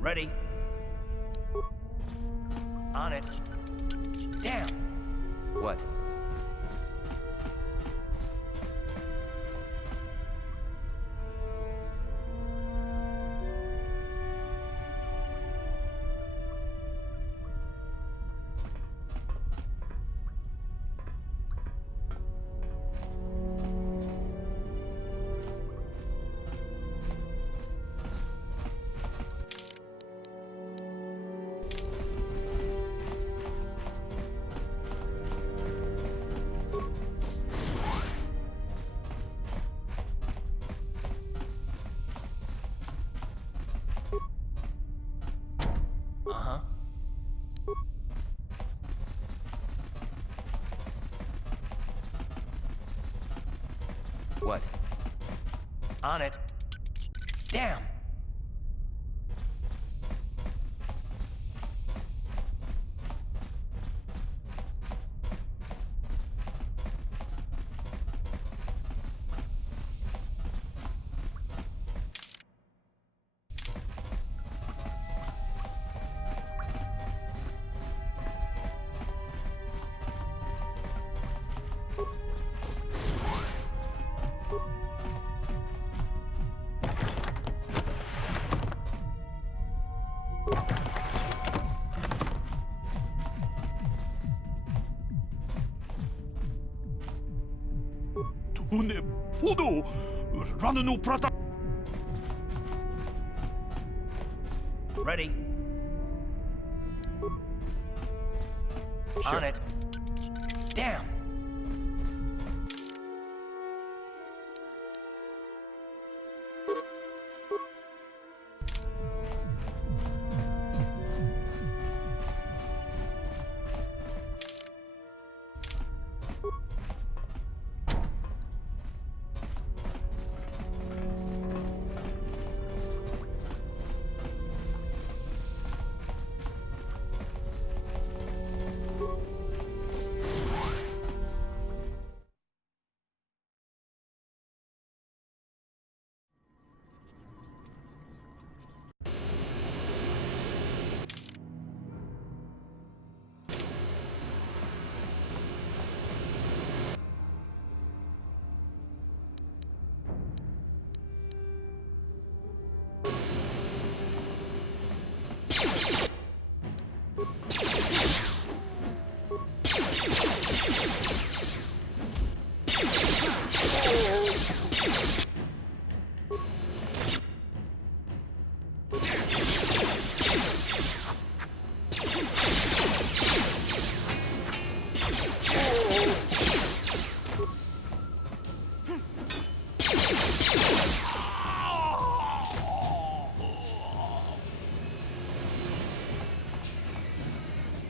Ready. On it. Down. What? What? On it. Down. Ne podo rannu prata. Ready. On it. Down.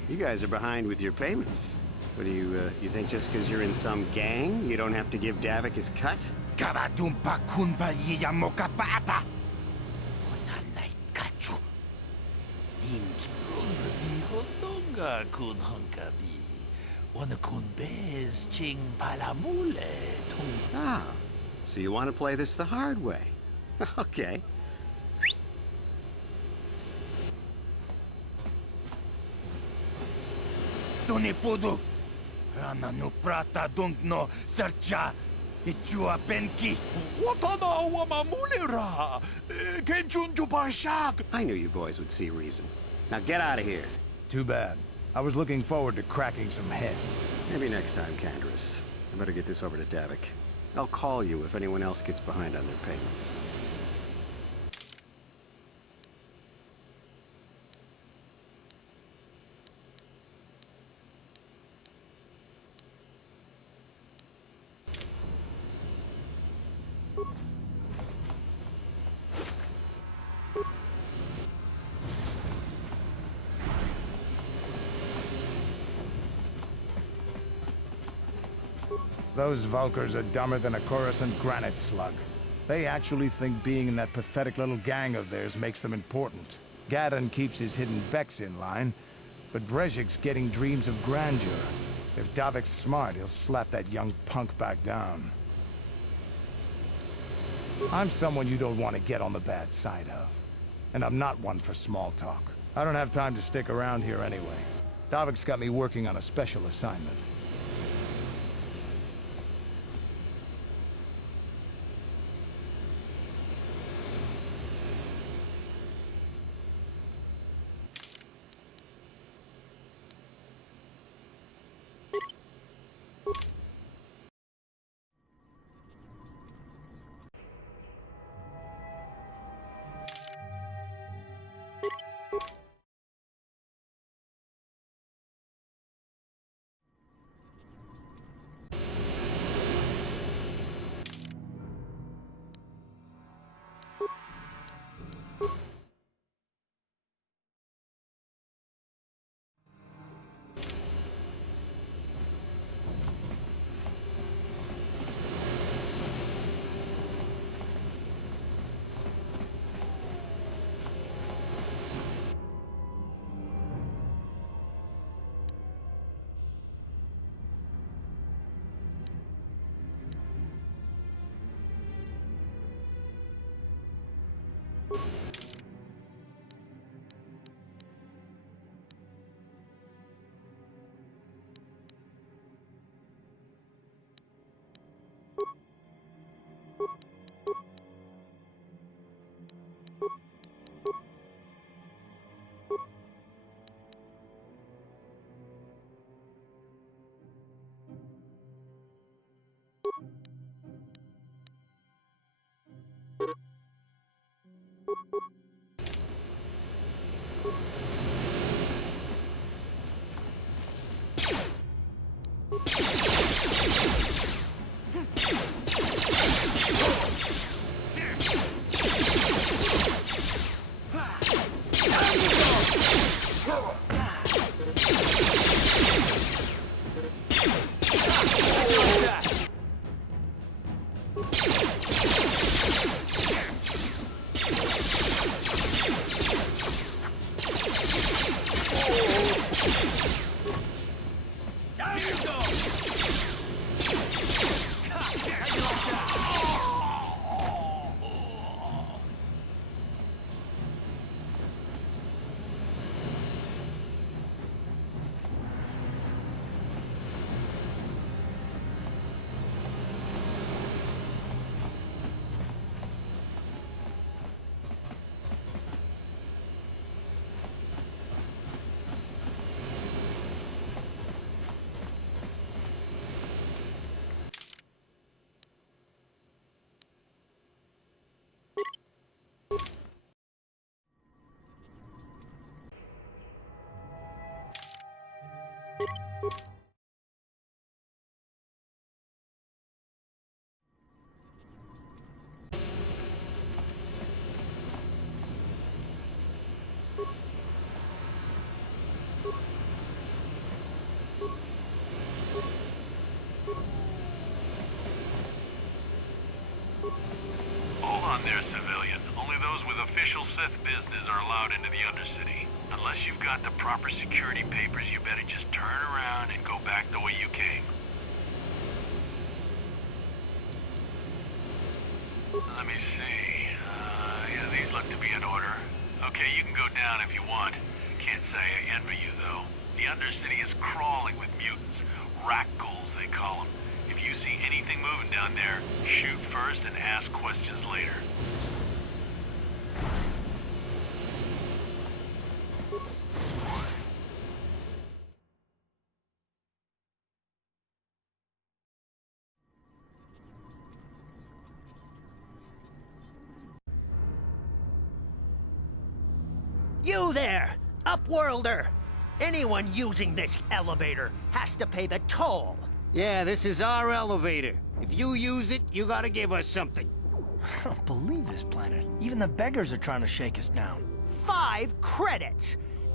You guys are behind with your payments. What do you think just because you're in some gang, you don't have to give Davik his cut? Karadumpa kunpa yiyamokapata. Wananay kachu. Imsprung hotonga kun hankabi. Wanakun bez ching palamule tung. Ah, so you want to play this the hard way. Okay. Ne podo. Rana no prata don't no sercha. Itua benki. Watana wamamulera. Kenchunju barshak. I knew you boys would see reason. Now get out of here. Too bad. I was looking forward to cracking some heads. Maybe next time, Candris. I better get this over to Davik. I'll call you if anyone else gets behind on their payments. Those Vulkars are dumber than a Coruscant granite slug. They actually think being in that pathetic little gang of theirs makes them important. Gadon keeps his hidden Vex in line, but Brezhik's getting dreams of grandeur. If Davik's smart, he'll slap that young punk back down. I'm someone you don't want to get on the bad side of. and I'm not one for small talk. I don't have time to stick around here anyway. Davik's got me working on a special assignment. Hold on there, civilian. Only those with official Sith business are allowed into the Undercity. Unless you've got the proper security papers, you better just turn around and go back the way you came. Let me see. Yeah, these look to be in order. Okay, you can go down if you want. Can't say I envy you, though. The Undercity is crawling with mutants. Rat ghouls, they call them. If you see anything moving down there, shoot first and ask questions later. You there, Upworlder! Anyone using this elevator has to pay the toll. Yeah, this is our elevator. If you use it, you gotta give us something. I don't believe this planet. Even the beggars are trying to shake us down. 5 credits!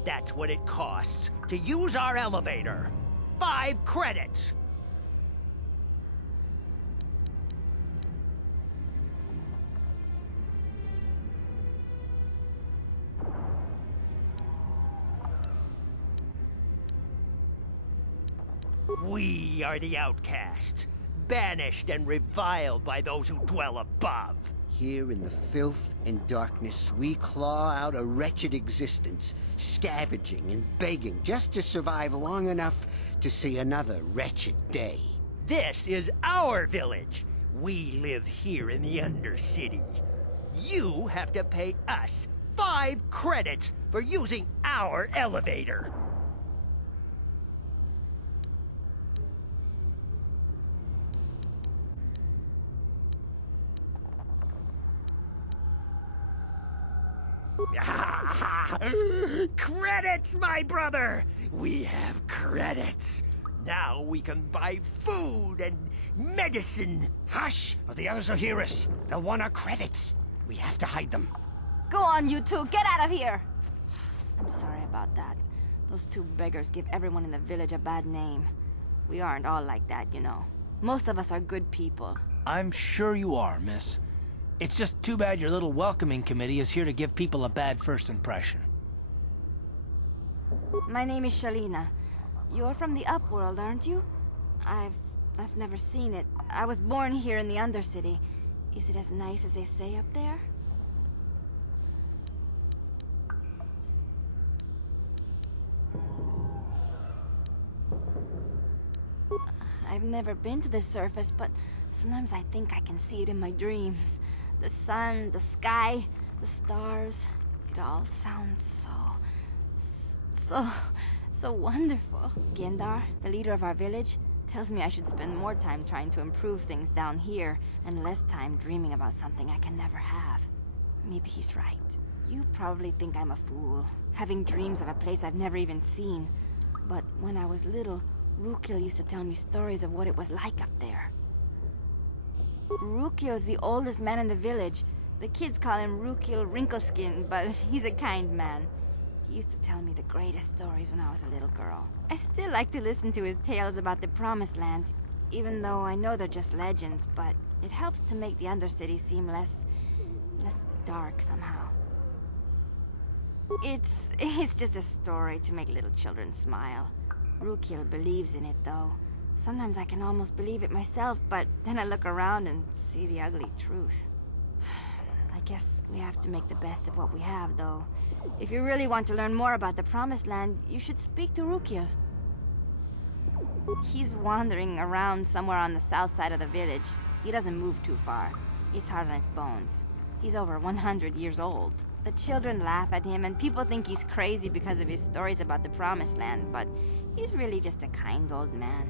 That's what it costs to use our elevator. 5 credits! We are the outcasts, banished and reviled by those who dwell above. Here in the filth and darkness, we claw out a wretched existence, scavenging and begging just to survive long enough to see another wretched day. This is our village. We live here in the Undercity. You have to pay us 5 credits for using our elevator. Credits, my brother! We have credits. Now we can buy food and medicine. Hush, or the others will hear us. They'll want our credits. We have to hide them. Go on, you two. Get out of here. I'm sorry about that. Those 2 beggars give everyone in the village a bad name. We aren't all like that, you know. Most of us are good people. I'm sure you are, miss. It's just too bad your little welcoming committee is here to give people a bad first impression. My name is Shalina. You're from the Upworld, aren't you? I've never seen it. I was born here in the Undercity. Is it as nice as they say up there? I've never been to the surface, but sometimes I think I can see it in my dreams. The sun, the sky, the stars. It all sounds so wonderful. Gendar, the leader of our village, tells me I should spend more time trying to improve things down here and less time dreaming about something I can never have. Maybe he's right. You probably think I'm a fool, having dreams of a place I've never even seen. But when I was little, Rukil used to tell me stories of what it was like up there. Rukil is the oldest man in the village. The kids call him Rukil Wrinkleskin, but he's a kind man. He used to tell me the greatest stories when I was a little girl. I still like to listen to his tales about the Promised Land, even though I know they're just legends, but it helps to make the Undercity seem less dark somehow. It's just a story to make little children smile. Rukil believes in it, though. Sometimes I can almost believe it myself, but then I look around and see the ugly truth. I guess we have to make the best of what we have, though. If you really want to learn more about the Promised Land, you should speak to Rukil. He's wandering around somewhere on the south side of the village. He doesn't move too far. He's hard on his bones. He's over 100 years old. The children laugh at him, and people think he's crazy because of his stories about the Promised Land, but he's really just a kind old man.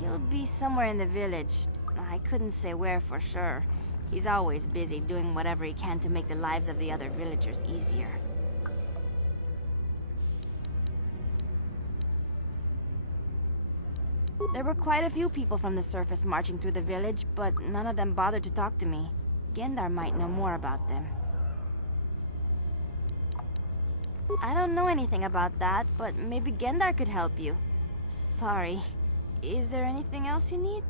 He'll be somewhere in the village. I couldn't say where for sure. He's always busy doing whatever he can to make the lives of the other villagers easier. There were quite a few people from the surface marching through the village, but none of them bothered to talk to me. Gendar might know more about them. I don't know anything about that, but maybe Gendar could help you. Sorry. Is there anything else you need?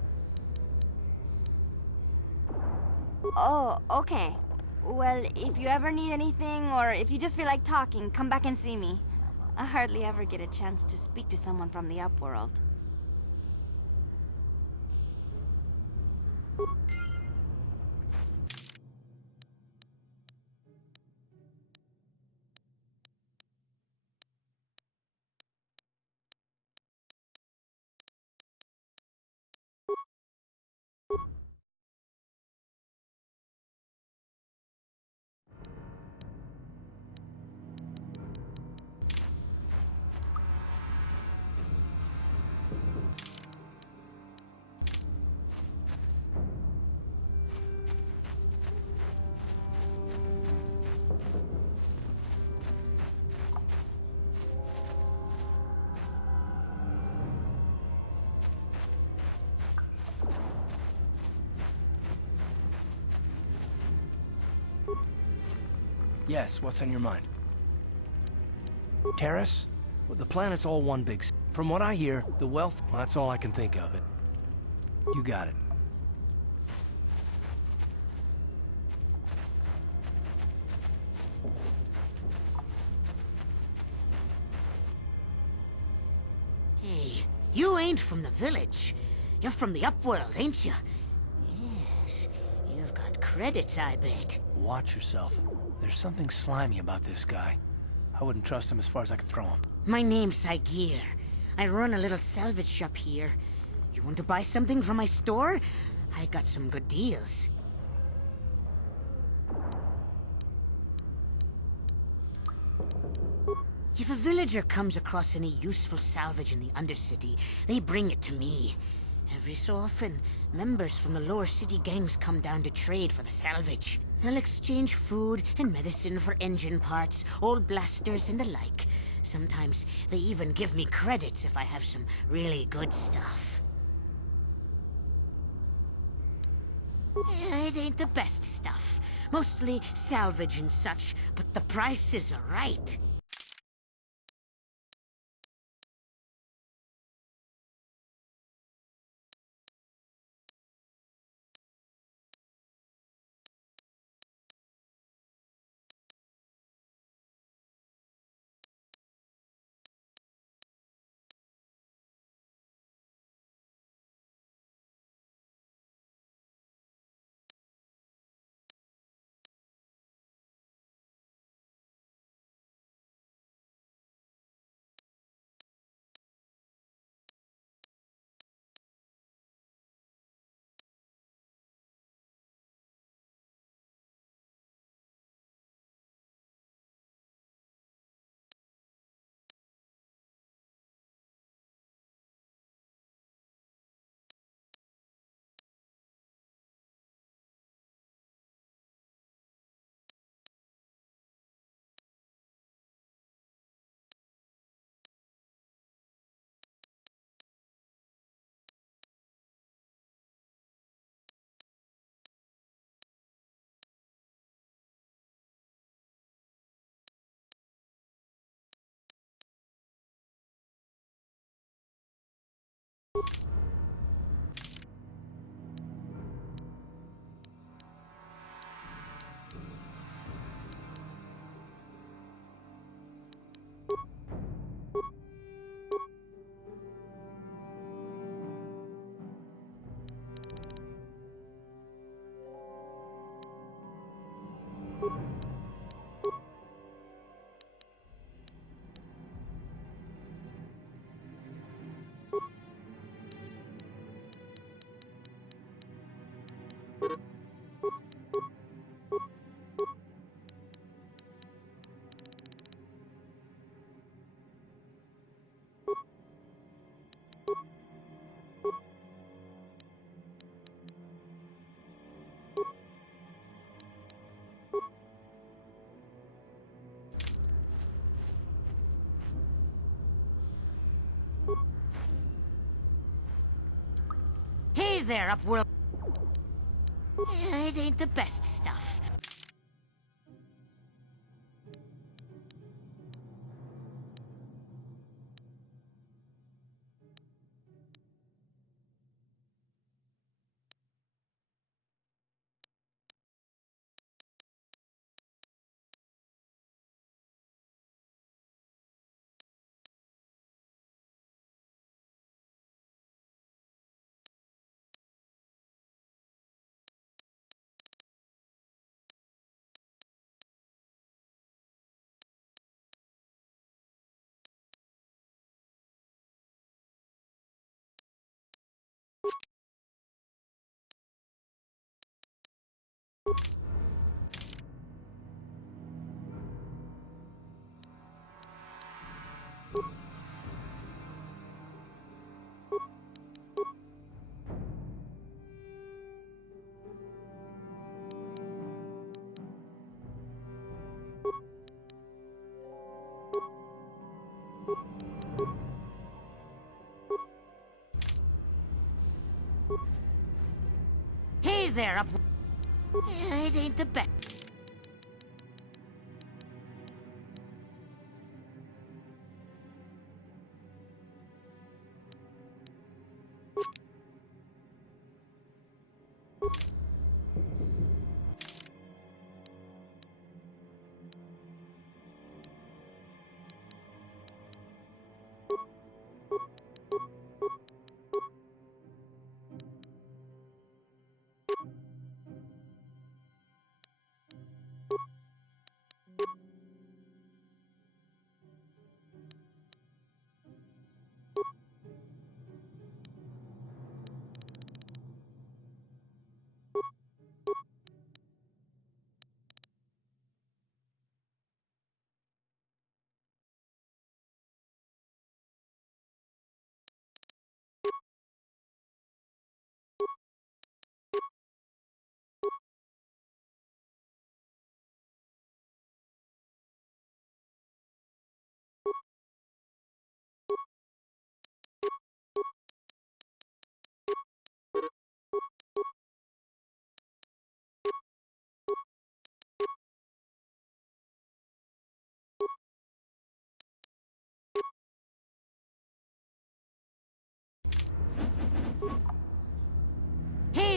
Oh, okay. Well, if you ever need anything, or if you just feel like talking, come back and see me. I hardly ever get a chance to speak to someone from the Upworld. Yes, what's on your mind? Taris? Well, the planet's all one big... From what I hear, the wealth... Well, that's all I can think of. You got it. Hey, you ain't from the village. You're from the Upworld, ain't you? Yes. You've got credits, I bet. Watch yourself. There's something slimy about this guy. I wouldn't trust him as far as I could throw him. My name's Saga. I run a little salvage shop here. You want to buy something from my store? I got some good deals. If a villager comes across any useful salvage in the Undercity, they bring it to me. Every so often, members from the lower city gangs come down to trade for the salvage. They'll exchange food and medicine for engine parts, old blasters, and the like. Sometimes they even give me credits if I have some really good stuff. It ain't the best stuff. Mostly salvage and such, but the prices are right. Hey there, Upworld. It ain't the best stuff. Hey there, It ain't the best.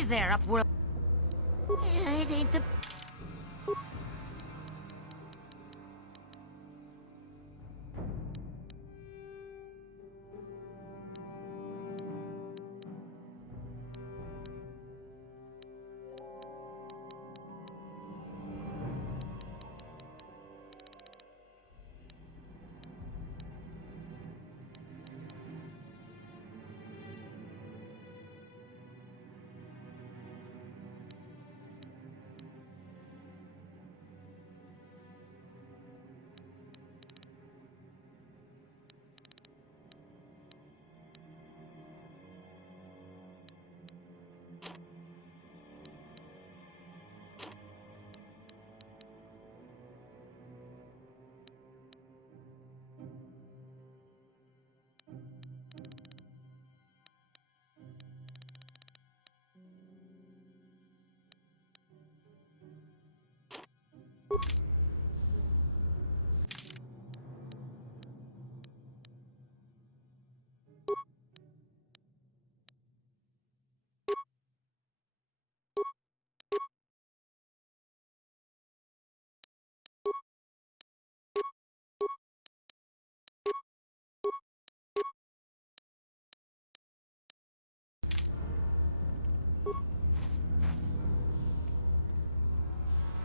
there, Upworld. It ain't the...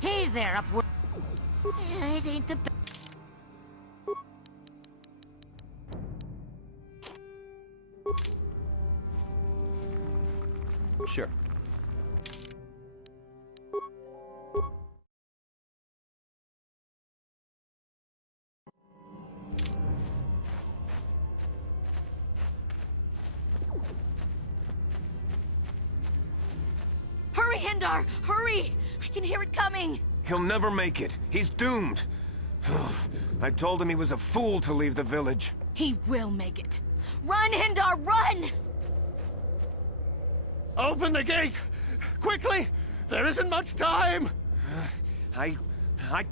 Hey there, Upworld. It ain't the... Sure. Hurry, Hindar! Hurry! I can hear it coming! He'll never make it. He's doomed. I told him he was a fool to leave the village. He will make it. Run, Hindar, run! Open the gate! Quickly! There isn't much time! I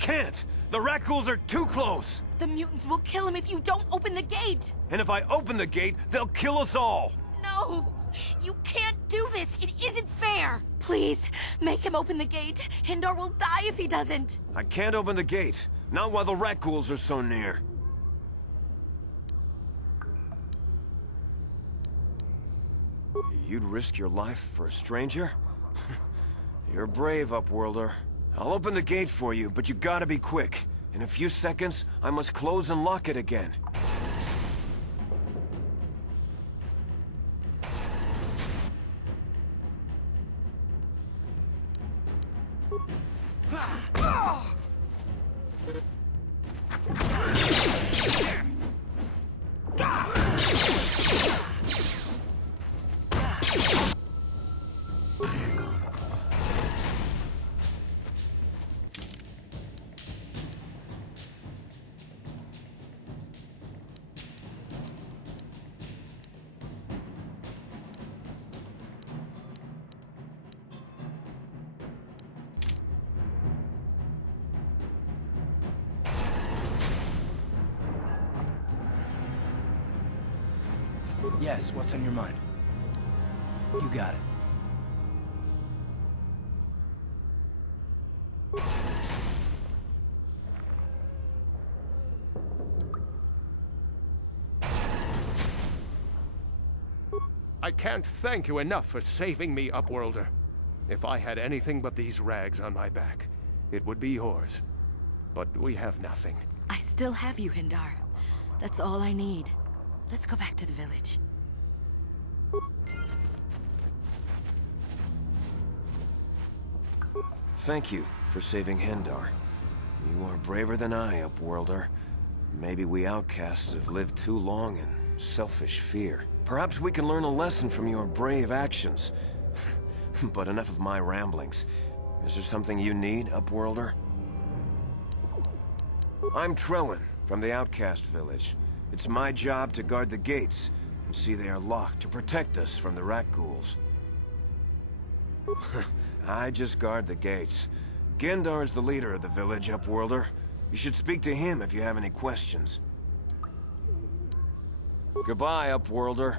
can't. The Rakghouls are too close. The mutants will kill him if you don't open the gate! And if I open the gate, they'll kill us all. No! You can't do this! It isn't fair! Please, make him open the gate. Hindar will die if he doesn't. I can't open the gate. Not while the Rakghouls are so near. You'd risk your life for a stranger? You're brave, Upworlder. I'll open the gate for you, but you gotta be quick. In a few seconds, I must close and lock it again. Yes, what's on your mind? You got it. I can't thank you enough for saving me, Upworlder. If I had anything but these rags on my back, it would be yours. But we have nothing. I still have you, Hindar. That's all I need. Let's go back to the village. Thank you for saving Hindar. You are braver than I, Upworlder. Maybe we outcasts have lived too long in selfish fear. Perhaps we can learn a lesson from your brave actions. But enough of my ramblings. Is there something you need, Upworlder? I'm Trellin, from the Outcast Village. It's my job to guard the gates, and see they are locked to protect us from the Rakghouls. I just guard the gates. Gendar's the leader of the village, Upworlder. You should speak to him if you have any questions. Goodbye, Upworlder.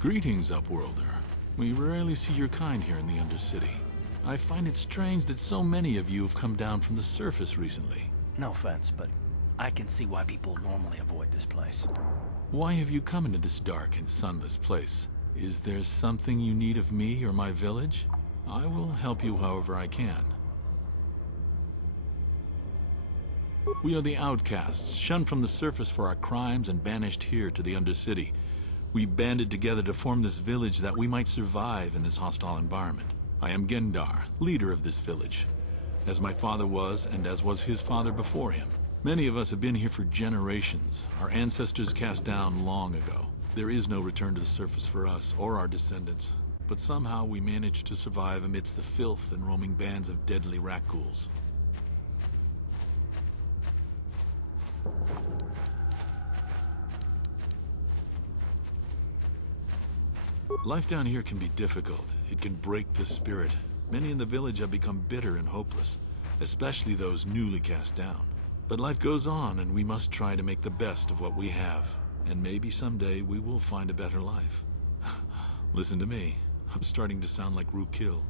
Greetings, Upworlder. We rarely see your kind here in the Undercity. I find it strange that so many of you have come down from the surface recently. No offense, but I can see why people normally avoid this place. Why have you come into this dark and sunless place? Is there something you need of me or my village? I will help you however I can. We are the outcasts, shunned from the surface for our crimes and banished here to the Undercity. We banded together to form this village that we might survive in this hostile environment. I am Gendar, leader of this village, as my father was and as was his father before him. Many of us have been here for generations, our ancestors cast down long ago. There is no return to the surface for us or our descendants, but somehow we managed to survive amidst the filth and roaming bands of deadly rat ghouls. Life down here can be difficult. It can break the spirit. Many in the village have become bitter and hopeless, especially those newly cast down. But life goes on, and we must try to make the best of what we have. And maybe someday we will find a better life. Listen to me. I'm starting to sound like Rookil.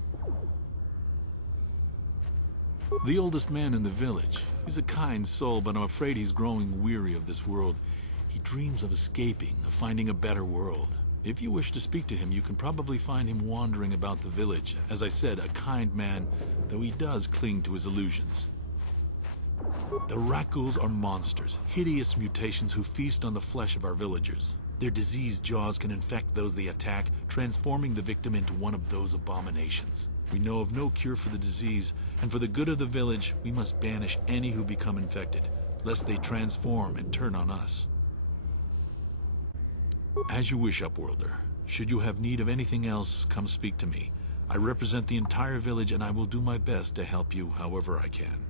The oldest man in the village. He's a kind soul, but I'm afraid he's growing weary of this world. He dreams of escaping, of finding a better world. If you wish to speak to him, you can probably find him wandering about the village. As I said, a kind man, though he does cling to his illusions. The rat ghouls are monsters, hideous mutations who feast on the flesh of our villagers. Their diseased jaws can infect those they attack, transforming the victim into one of those abominations. We know of no cure for the disease, and for the good of the village, we must banish any who become infected, lest they transform and turn on us. As you wish, Upworlder. Should you have need of anything else, come speak to me. I represent the entire village, and I will do my best to help you however I can.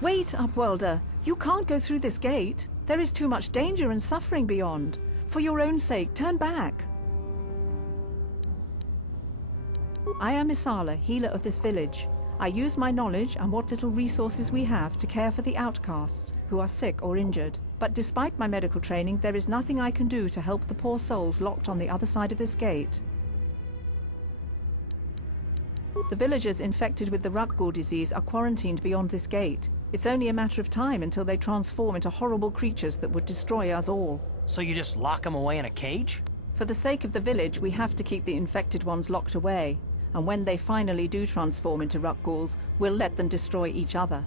Wait, Upworlder. You can't go through this gate. There is too much danger and suffering beyond. For your own sake, turn back. I am Isala, healer of this village. I use my knowledge and what little resources we have to care for the outcasts who are sick or injured. But despite my medical training, there is nothing I can do to help the poor souls locked on the other side of this gate. The villagers infected with the Ruggle disease are quarantined beyond this gate. It's only a matter of time until they transform into horrible creatures that would destroy us all. So you just lock them away in a cage? For the sake of the village, we have to keep the infected ones locked away. And when they finally do transform into Rugghouls, we'll let them destroy each other.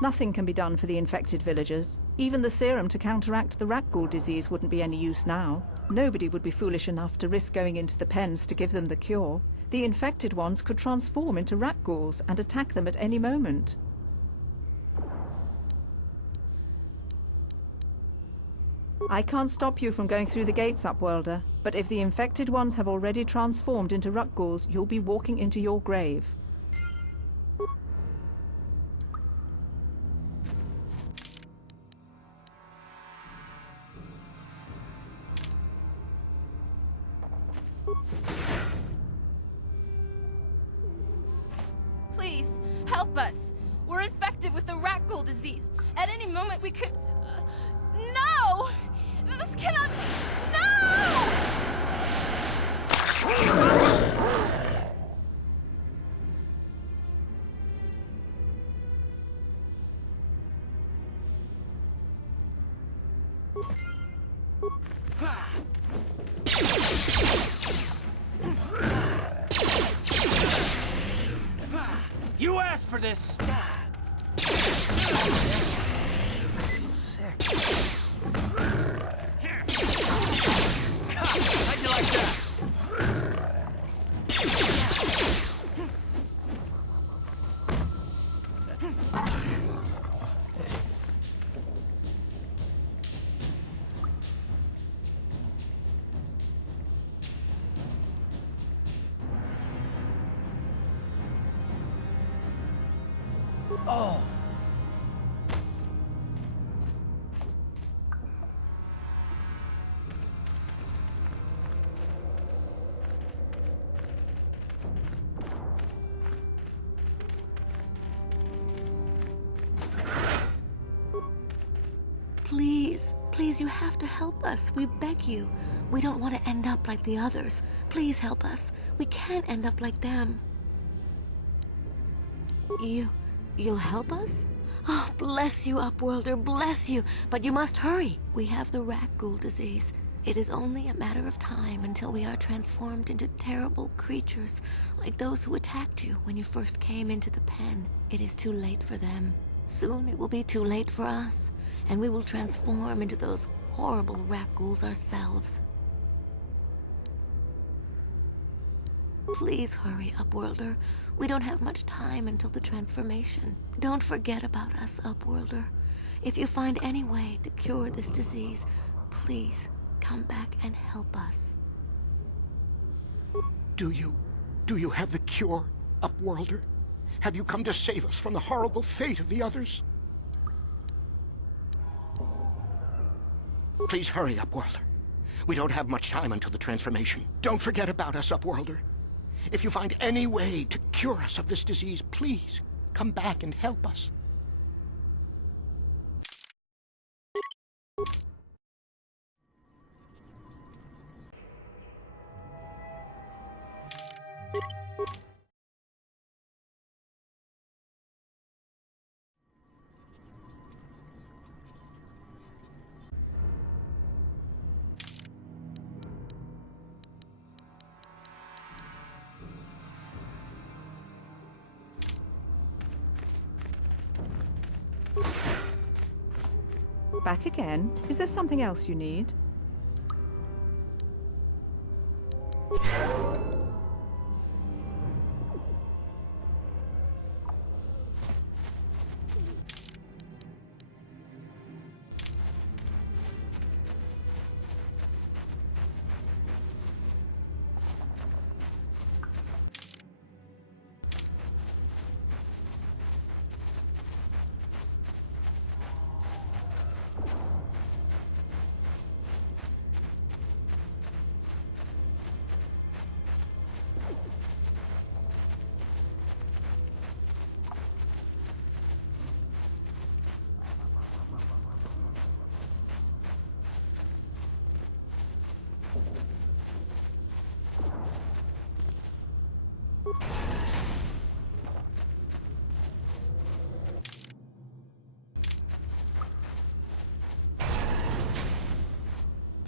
Nothing can be done for the infected villagers. Even the serum to counteract the Ruggle disease wouldn't be any use now. Nobody would be foolish enough to risk going into the pens to give them the cure. The infected ones could transform into Rugghouls and attack them at any moment. I can't stop you from going through the gates, Upworlder, but if the infected ones have already transformed into Rugghouls, you'll be walking into your grave. Please, help us. We're infected with the Ruggle disease. At any moment we could... No! This cannot be... No! You asked for this! How'd you like that? Oh! help us. We beg you. We don't want to end up like the others. Please help us. We can't end up like them. You'll help us? Oh, bless you, Upworlder, bless you. But you must hurry. We have the rat ghoul disease. It is only a matter of time until we are transformed into terrible creatures, like those who attacked you when you first came into the pen. It is too late for them. Soon it will be too late for us, and we will transform into those horrible rat ghouls ourselves. Please hurry, Upworlder. We don't have much time until the transformation. Don't forget about us, Upworlder. If you find any way to cure this disease, please come back and help us. Do you have the cure, Upworlder? Have you come to save us from the horrible fate of the others? Please hurry, Upworlder. We don't have much time until the transformation. Don't forget about us, Upworlder. If you find any way to cure us of this disease, please come back and help us. Back again? Is there something else you need?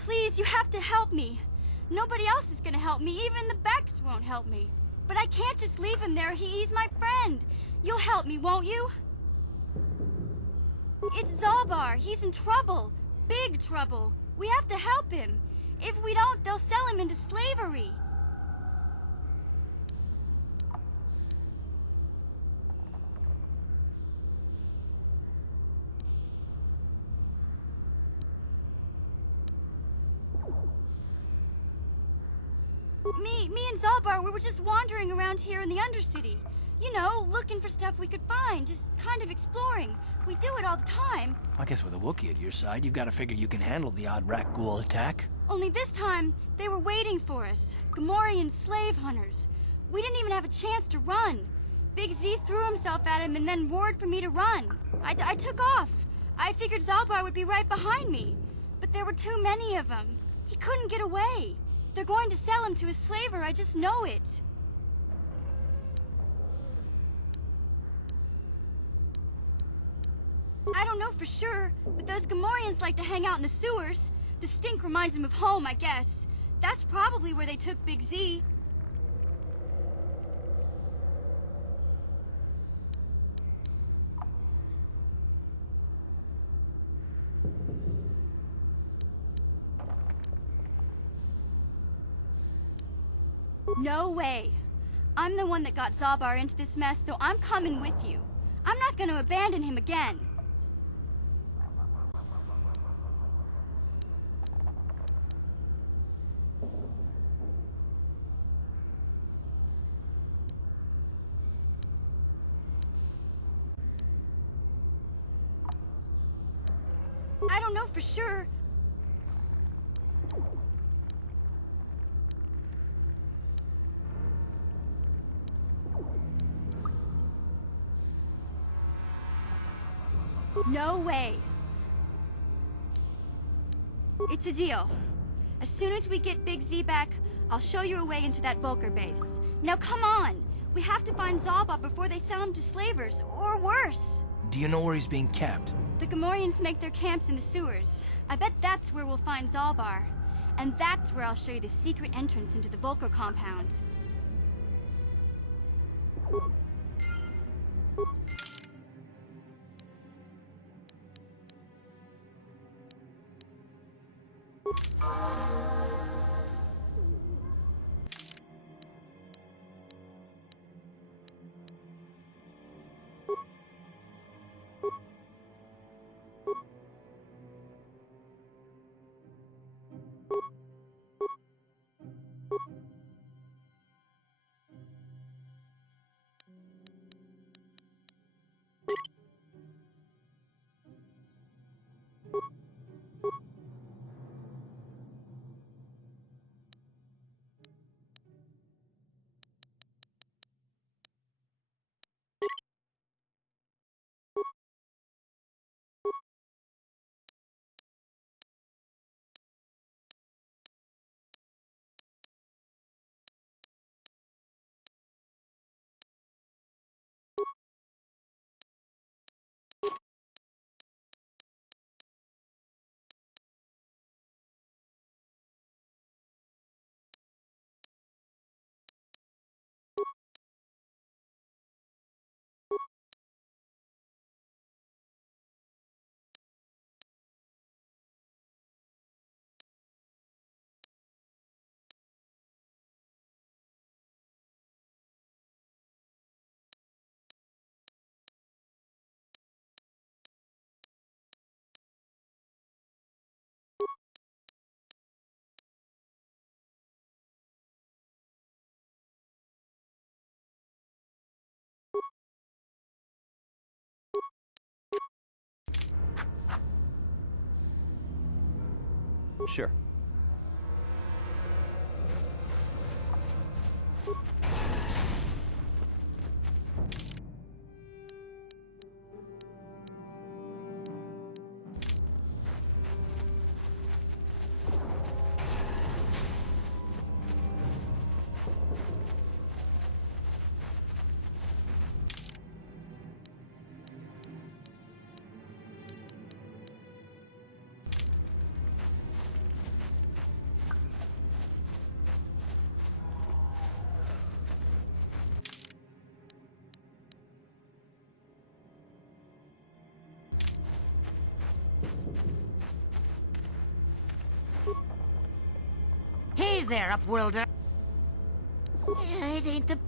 Please, you have to help me. Nobody else is gonna help me. Even the Becks won't help me. But I can't just leave him there. He's my friend. You'll help me, won't you? It's Zalbar. He's in trouble. Big trouble. We have to help him. If we don't, they'll sell him into slavery. Me and Zalbar, we were just wandering around here in the Undercity. You know, looking for stuff we could find, just kind of exploring. We do it all the time. I guess with a Wookiee at your side, you've got to figure you can handle the odd rat ghoul attack. Only this time, they were waiting for us. Gamorrean slave hunters. We didn't even have a chance to run. Big Z threw himself at him and then roared for me to run. I took off. I figured Zalbar would be right behind me. But there were too many of them. He couldn't get away. They're going to sell him to a slaver, I just know it. I don't know for sure, but those Gamorreans like to hang out in the sewers. The stink reminds them of home, I guess. That's probably where they took Big Z. No way. I'm the one that got Zalbar into this mess, so I'm coming with you. I'm not going to abandon him again. I don't know for sure. No way. It's a deal. As soon as we get Big Z back, I'll show you a way into that Vulker base. Now come on! We have to find Zalba before they sell him to slavers, or worse. Do you know where he's being kept? The Gamorreans make their camps in the sewers. I bet that's where we'll find Zalbar. And that's where I'll show you the secret entrance into the Vulker compound. Sure. Hey there, Upworlder. It ain't the...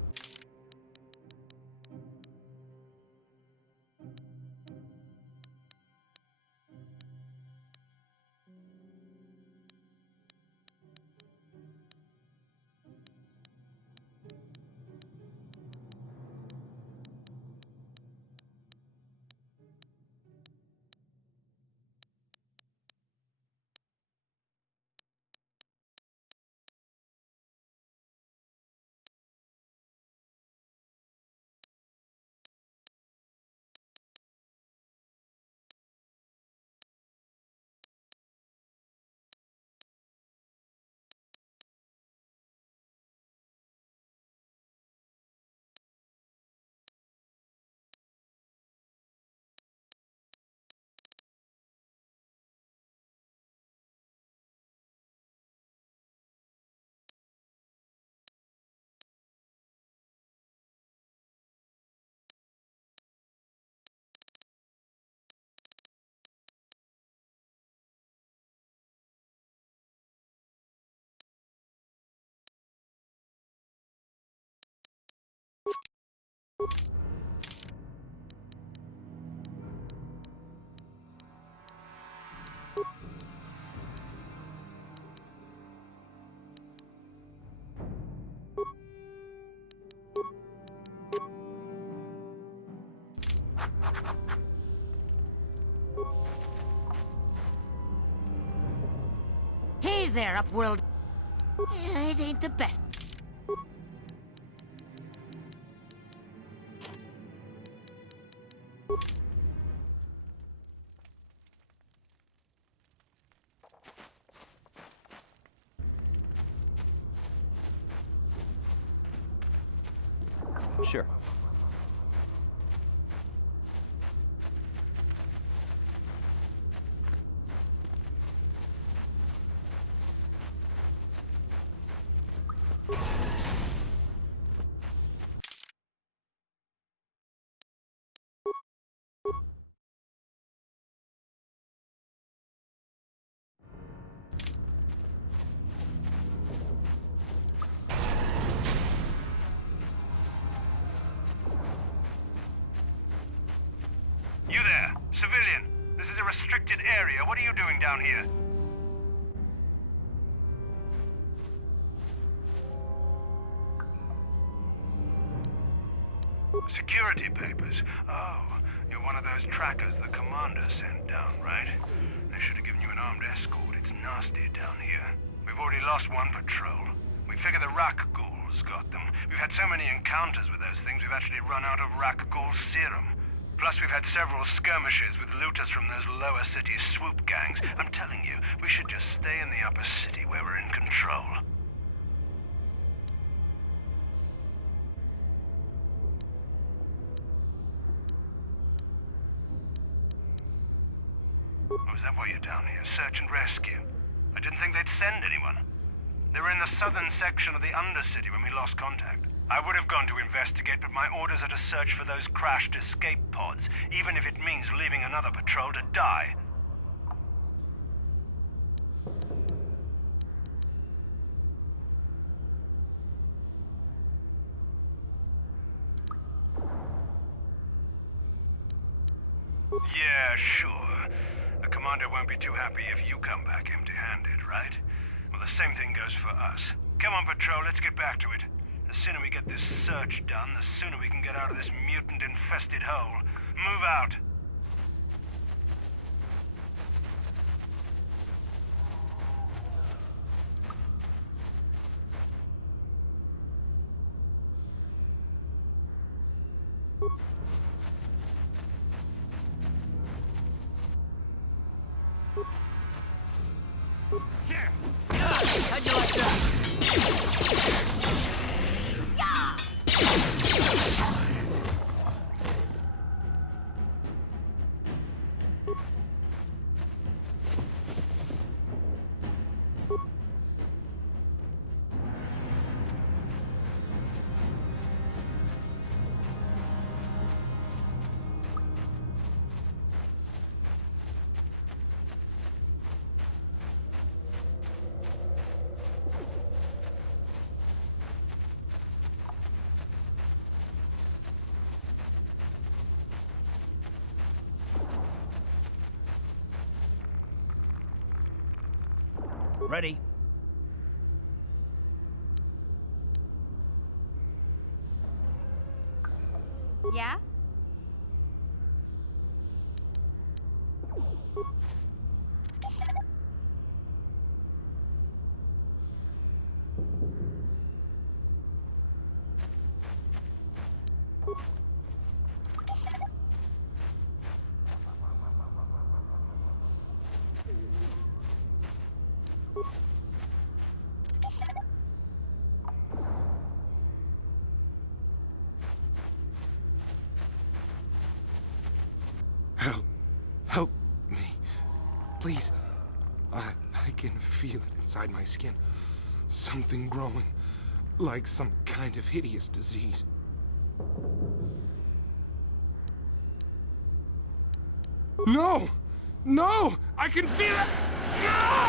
Hey there, Upworld. It ain't the best. Sure. You there, civilian. This is a restricted area. What are you doing down here? Security papers. Oh, you're one of those trackers the commander sent down, right? They should have given you an armed escort. It's nasty down here. We've already lost one patrol. We figure the Rak ghouls got them. We've had so many encounters with those things, we've actually run out of Rak ghoul serum. Plus, we've had several skirmishes with looters from those lower city swoop gangs. I'm telling you, we should just stay in the upper city where we're in control. Oh, is that why you're down here? Search and rescue? I didn't think they'd send anyone. They were in the southern section of the Undercity when we lost contact. I would have gone to investigate, but my orders are to search for those crashed escape pods, even if it means leaving another patrol to die. Yeah, sure. The commander won't be too happy if you come back empty-handed, right? Well, the same thing goes for us. Come on, patrol, let's get back to it. The sooner we get this search done, the sooner we can get out of this mutant-infested hole. Move out! How'd you like that? Ready? Yeah? Help me. Please. I can feel it inside my skin. Something growing. Like some kind of hideous disease. No! No! I can feel it! Ah!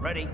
Ready.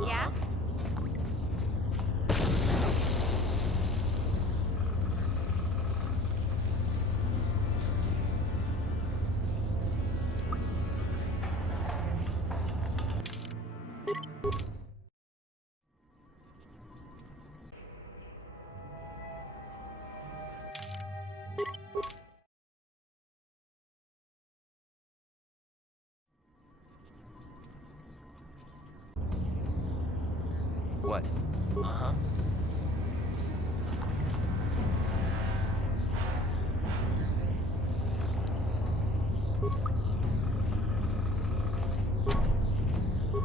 Yeah? What? Uh-huh.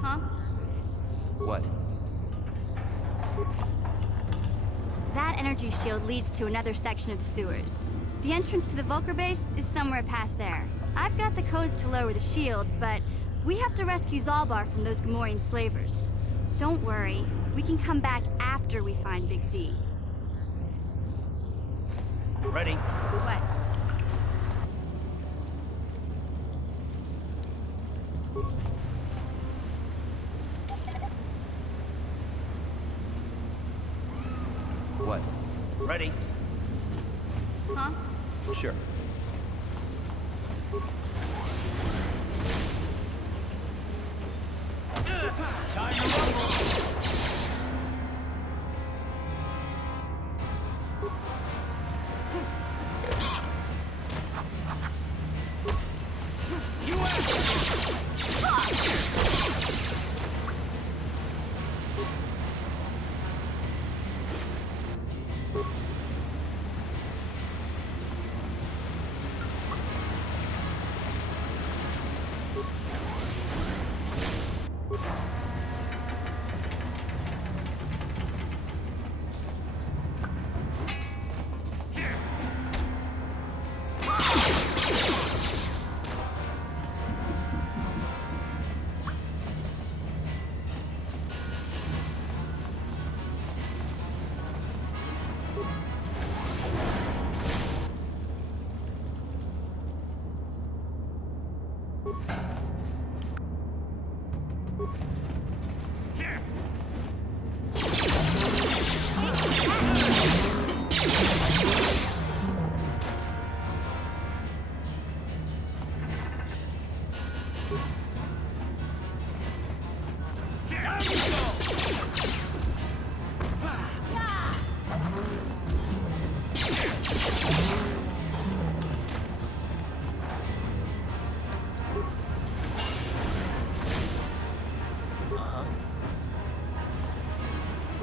Huh? What? That energy shield leads to another section of the sewers. The entrance to the Volker base is somewhere past there. I've got the codes to lower the shield, but we have to rescue Zalbar from those Gamorrean slavers. Don't worry, we can come back after we find Big Z. Ready. What? What? Ready. Huh? Sure. Time to rumble.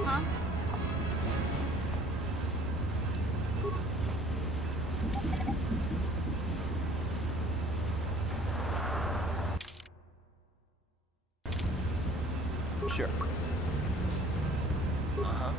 Huh? Sure. Uh-huh.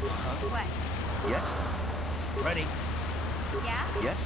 What? Yes? Ready? Yeah? Yes?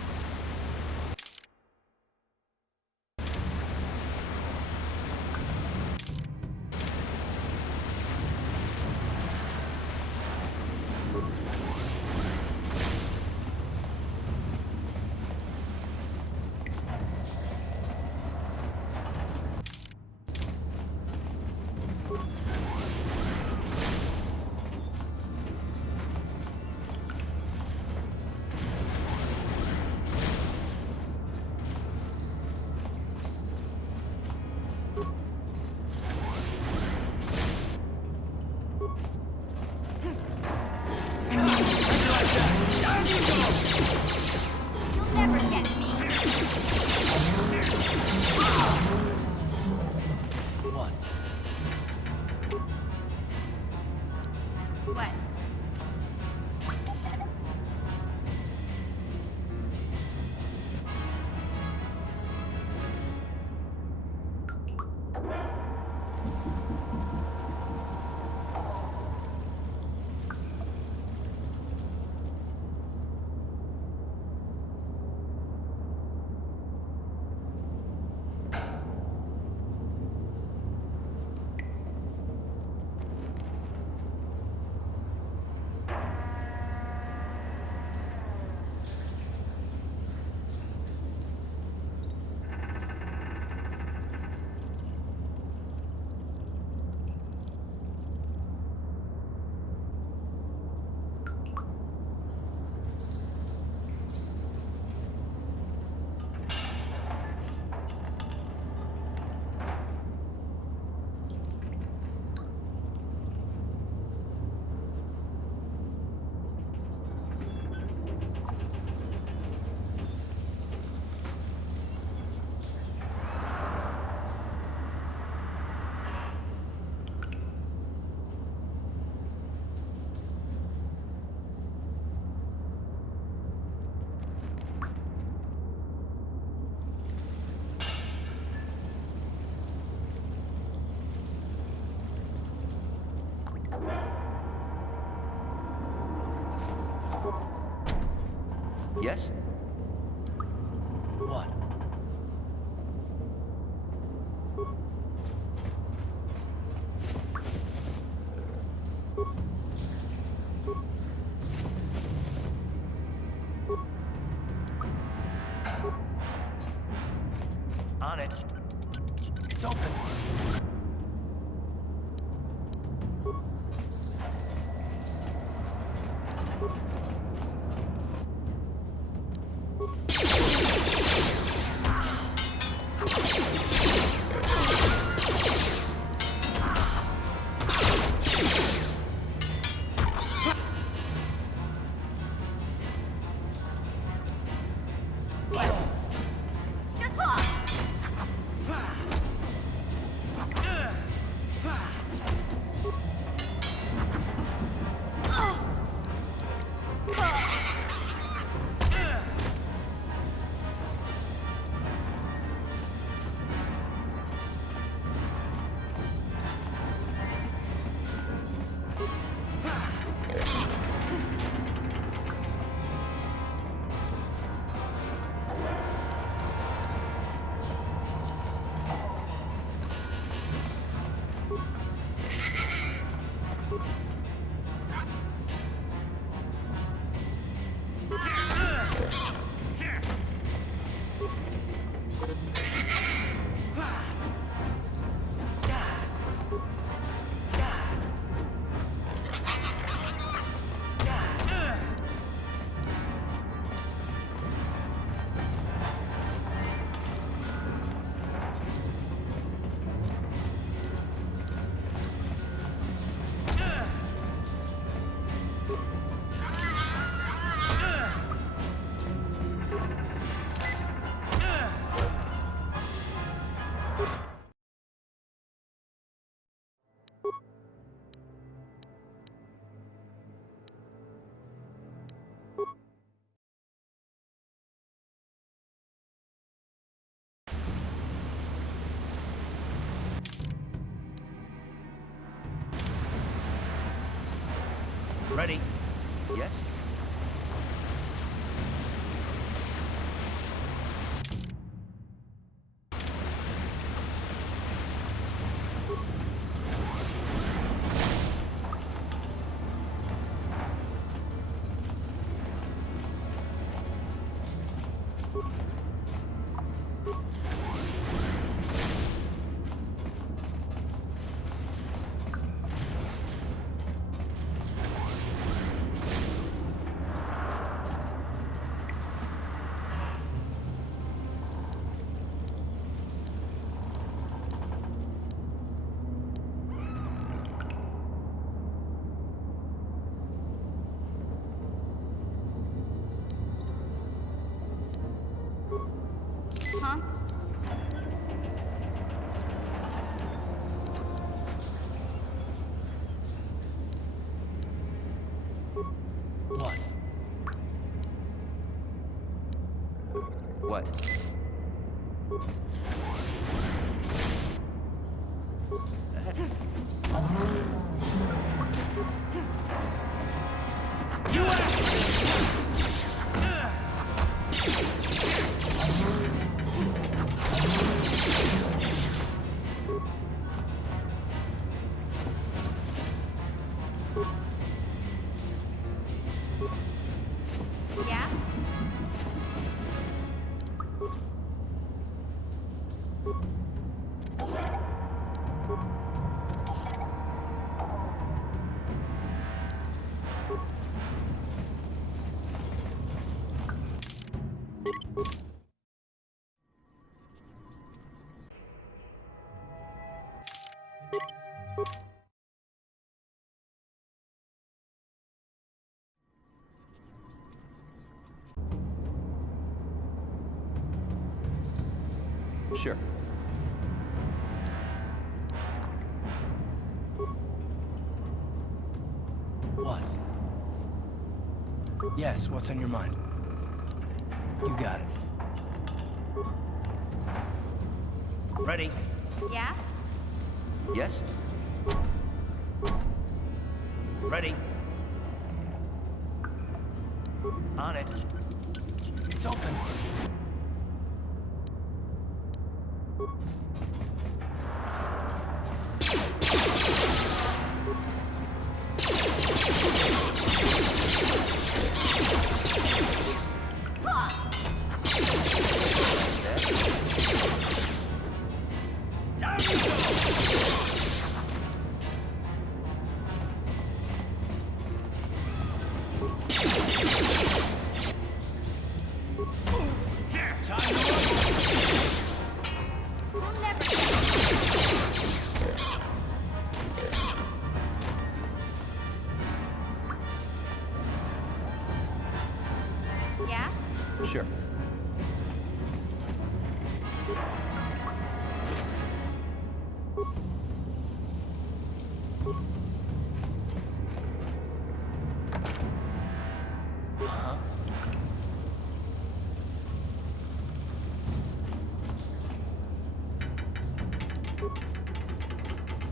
Yes? What? On it. It's open. Ready? Yes? Huh? What? What? Yeah? Sure. What? Yes, what's on your mind? You got it. Ready? Yeah? Yes? Ready? On it. It's open. Yeah? Sure. Uh-huh.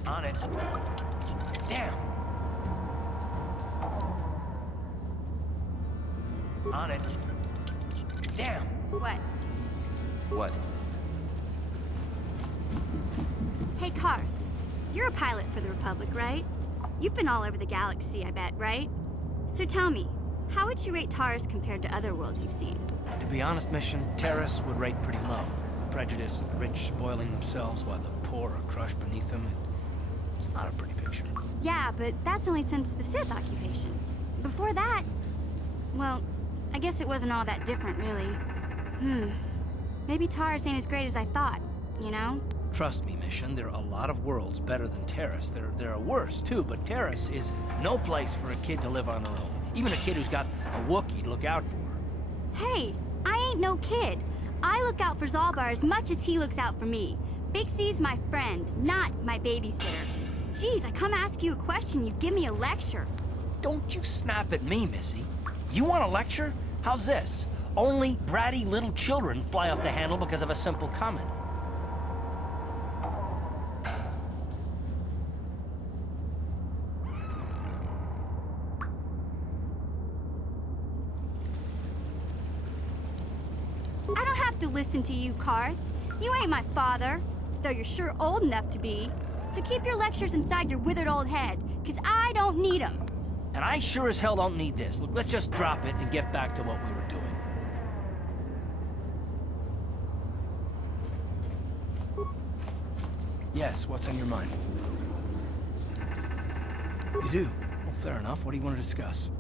On it. Damn. On it. Damn. What? What? Hey, Car. You're a pilot for the Republic, right? You've been all over the galaxy, I bet, right? So tell me, how would you rate Taris compared to other worlds you've seen? To be honest, Mission, Taris would rate pretty low. Prejudice, the rich spoiling themselves while the poor are crushed beneath them. It's not a pretty picture. Yeah, but that's only since the Sith occupation. Before that, well, I guess it wasn't all that different, really. Maybe Taris ain't as great as I thought, you know? Trust me, Mission, there are a lot of worlds better than Taris. There are worse, too, but Taris is no place for a kid to live on her own. Even a kid who's got a Wookiee to look out for. Hey, I ain't no kid. I look out for Zalbar as much as he looks out for me. Big C's my friend, not my babysitter. Geez, I come ask you a question, you give me a lecture. Don't you snap at me, Missy. You want a lecture? How's this? Only bratty little children fly off the handle because of a simple comment. listen to you, Karth. You ain't my father, though you're sure old enough to be. So keep your lectures inside your withered old head, 'cause I don't need 'em. And I sure as hell don't need this. Look, let's just drop it and get back to what we were doing. Yes, what's on your mind? You do? Well, fair enough. What do you want to discuss?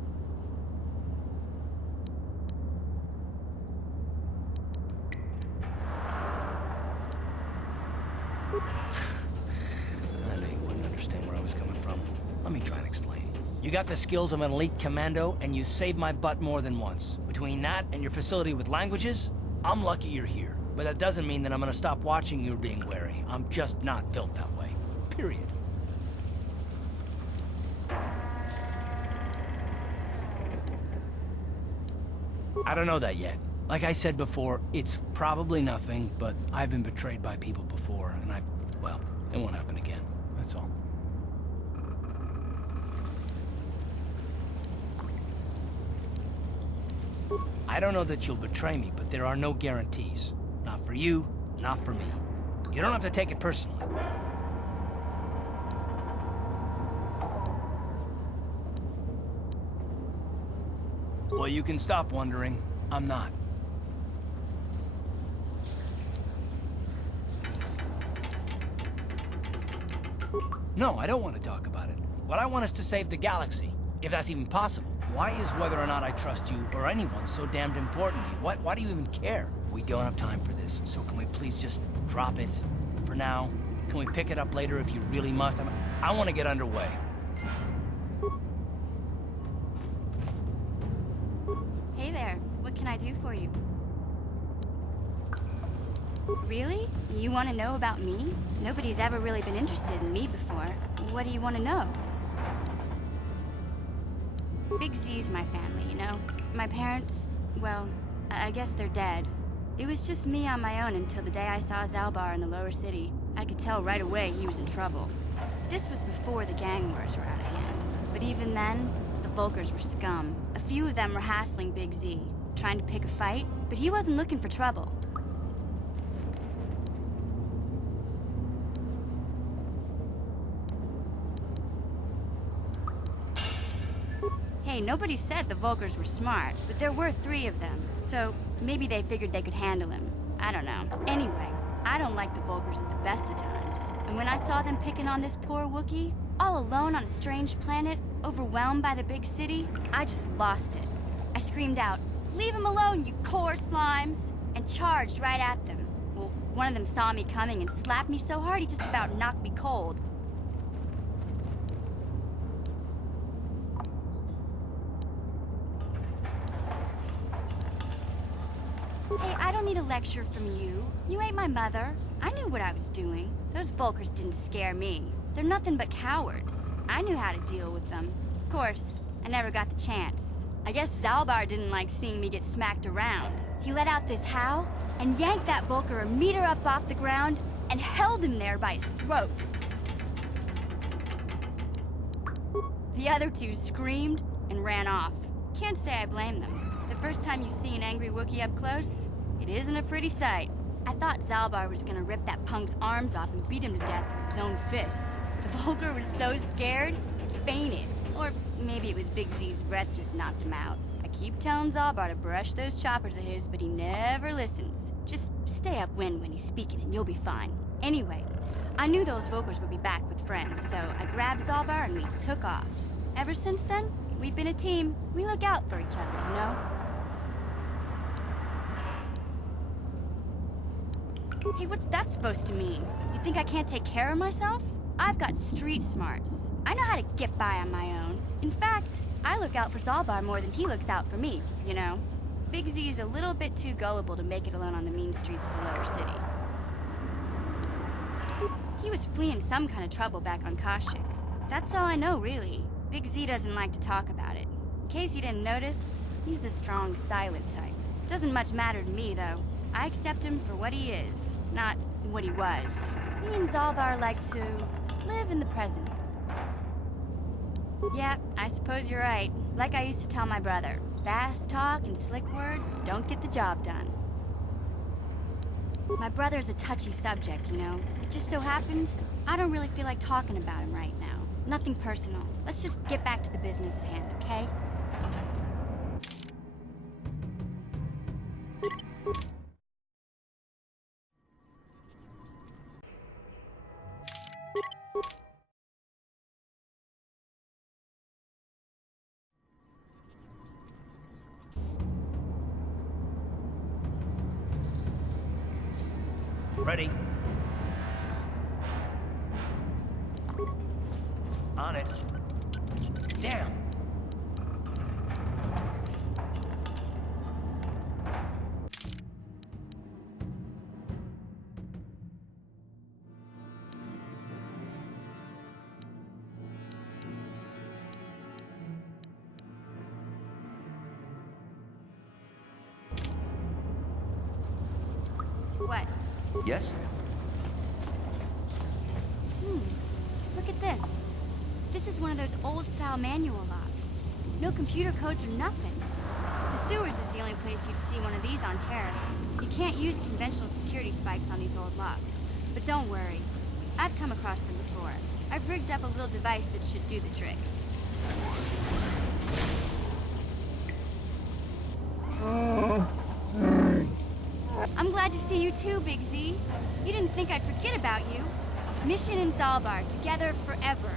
I knew you wouldn't understand where I was coming from. Let me try and explain. You got the skills of an elite commando, and you saved my butt more than once. Between that and your facility with languages, I'm lucky you're here. But that doesn't mean that I'm gonna stop watching you being wary. I'm just not built that way. Period. I don't know that yet. Like I said before, it's probably nothing, but I've been betrayed by people before, and well, it won't happen again. That's all. I don't know that you'll betray me, but there are no guarantees. Not for you, not for me. You don't have to take it personally. Well, you can stop wondering. I'm not. No, I don't want to talk about it. What I want is to save the galaxy, if that's even possible. Why is whether or not I trust you or anyone so damned important to you? Why do you even care? We don't have time for this, so can we please just drop it for now? Can we pick it up later if you really must? I want to get underway. Hey there, what can I do for you? Really? You want to know about me? Nobody's ever really been interested in me before. What do you want to know? Big Z's my family, you know? My parents, well, I guess they're dead. It was just me on my own until the day I saw Zalbar in the lower city. I could tell right away he was in trouble. This was before the gang wars were out of hand. But even then, the Vulkars were scum. A few of them were hassling Big Z, trying to pick a fight, but he wasn't looking for trouble. Hey, nobody said the Vulkars were smart, but there were 3 of them, so maybe they figured they could handle him. I don't know. Anyway, I don't like the Vulkars at the best of times. And when I saw them picking on this poor Wookiee, all alone on a strange planet, overwhelmed by the big city, I just lost it. I screamed out, "Leave him alone, you core slimes!" and charged right at them. Well, one of them saw me coming and slapped me so hard he just about knocked me cold. Hey, I don't need a lecture from you. You ain't my mother. I knew what I was doing. Those Vulkars didn't scare me. They're nothing but cowards. I knew how to deal with them. Of course, I never got the chance. I guess Zalbar didn't like seeing me get smacked around. He let out this howl and yanked that Vulkar a meter up off the ground and held him there by his throat. The other 2 screamed and ran off. Can't say I blame them. The first time you see an angry Wookiee up close, it isn't a pretty sight. I thought Zalbar was gonna rip that punk's arms off and beat him to death with his own fist. The Vulkar was so scared, he fainted. Or maybe it was Big Z's breath just knocked him out. I keep telling Zalbar to brush those choppers of his, but he never listens. Just stay upwind when he's speaking and you'll be fine. Anyway, I knew those Vulkars would be back with friends, so I grabbed Zalbar and we took off. Ever since then, we've been a team. We look out for each other, you know? Hey, what's that supposed to mean? You think I can't take care of myself? I've got street smarts. I know how to get by on my own. In fact, I look out for Zalbar more than he looks out for me, you know? Big Z is a little bit too gullible to make it alone on the mean streets of the lower city. He was fleeing some kind of trouble back on Kashyyyk. That's all I know, really. Big Z doesn't like to talk about it. In case you didn't notice, he's the strong, silent type. Doesn't much matter to me, though. I accept him for what he is, not what he was. Me and Zalbar like to live in the present. Yeah, I suppose you're right. Like I used to tell my brother, fast talk and slick words don't get the job done. My brother's a touchy subject, you know. It just so happens I don't really feel like talking about him right now. Nothing personal. Let's just get back to the business at hand, okay? Ready. On it. Damn. What? Yes? Look at this. This is one of those old-style manual locks. No computer codes or nothing. The sewers is the only place you'd see one of these on Taris. You can't use conventional security spikes on these old locks. But don't worry. I've come across them before. I've rigged up a little device that should do the trick. I'm glad to see you too, Big Z. You didn't think I'd forget about you. Mission in Zalbar, together forever.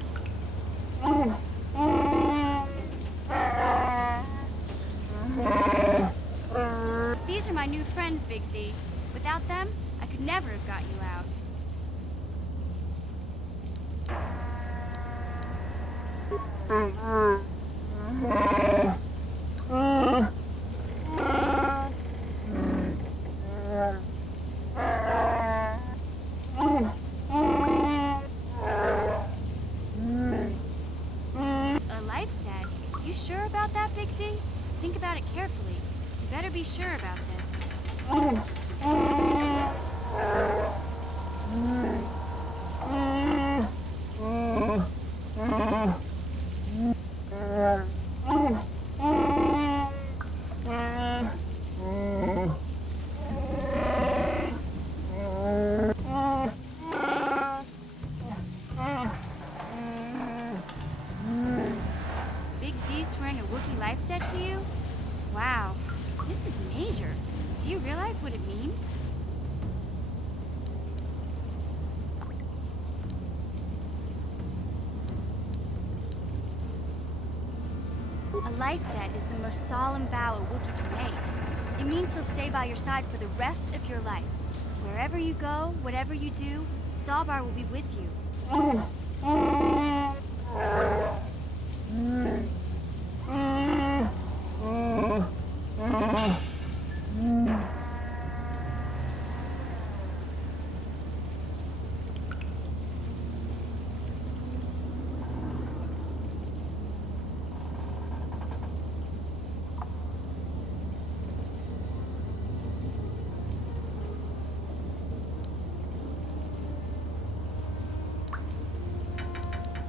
These are my new friends, Big Z. Without them, I could never have got you out. A life set? You sure about that, Big Z? Think about it carefully. You better be sure about this. Big Z's wearing a Wookiee life set to you? Wow, this is major. Do you realize what it means? A life set is the most solemn vow a Wookiee can make. It means he'll stay by your side for the rest of your life. Wherever you go, whatever you do, Zalbar will be with you.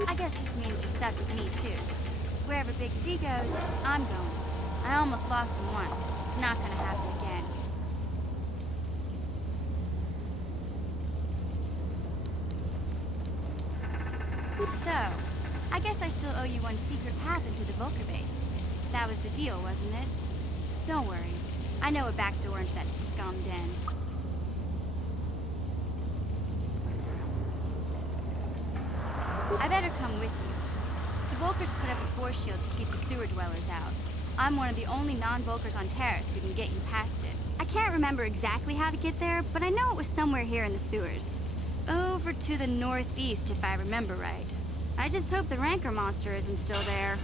I guess this means you're stuck with me, too. Wherever Big Z goes, I'm going. I almost lost him once. It's not gonna happen again. So, I guess I still owe you one secret path into the Volker base. That was the deal, wasn't it? Don't worry. I know a back door into that scum den. I better come with you. The Volkers put up a force shield to keep the sewer dwellers out. I'm one of the only non-Volkers on Taris who can get you past it. I can't remember exactly how to get there, but I know it was somewhere here in the sewers. Over to the northeast, if I remember right. I just hope the Rancor monster isn't still there.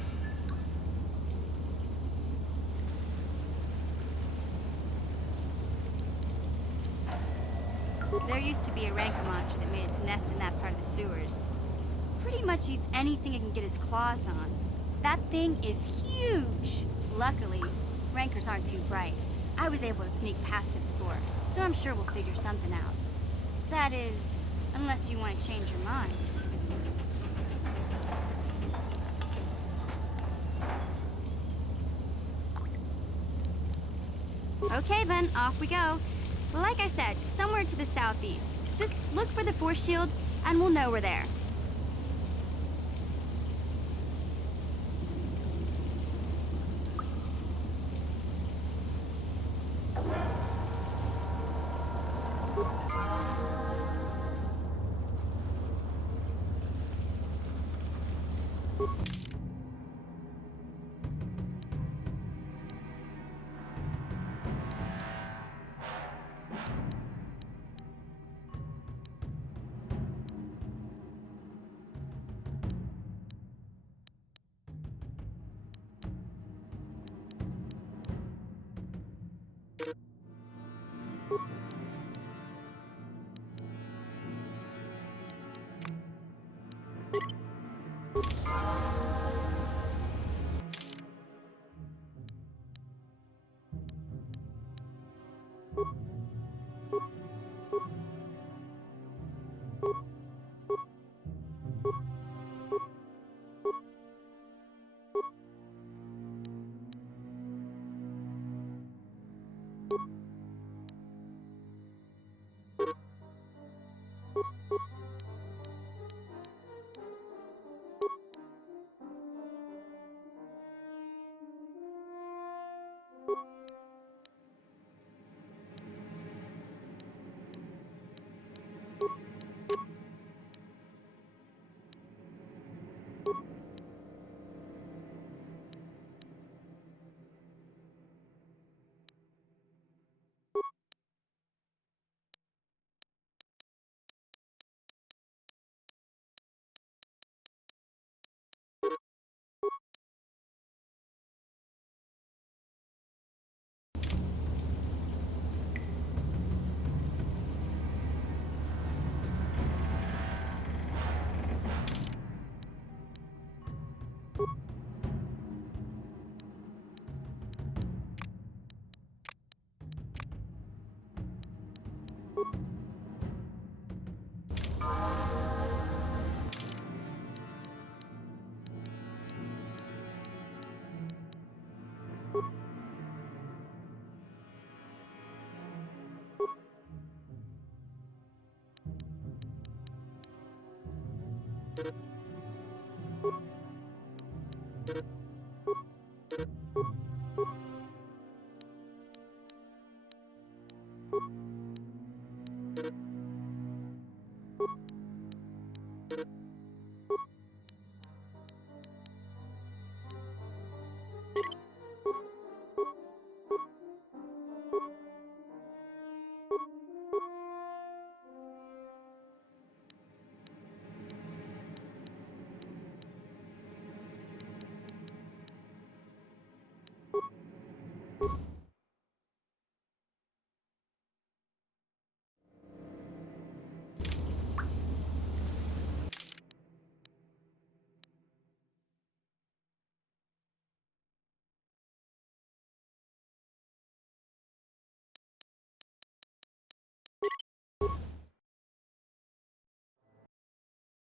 There used to be a Rancor monster that made its nest in that part of the sewers. Pretty much eats anything it can get its claws on. That thing is huge! Luckily, Rancors aren't too bright. I was able to sneak past it before, so I'm sure we'll figure something out. That is, unless you want to change your mind. Okay then, off we go. Like I said, somewhere to the southeast. Just look for the force shield, and we'll know we're there.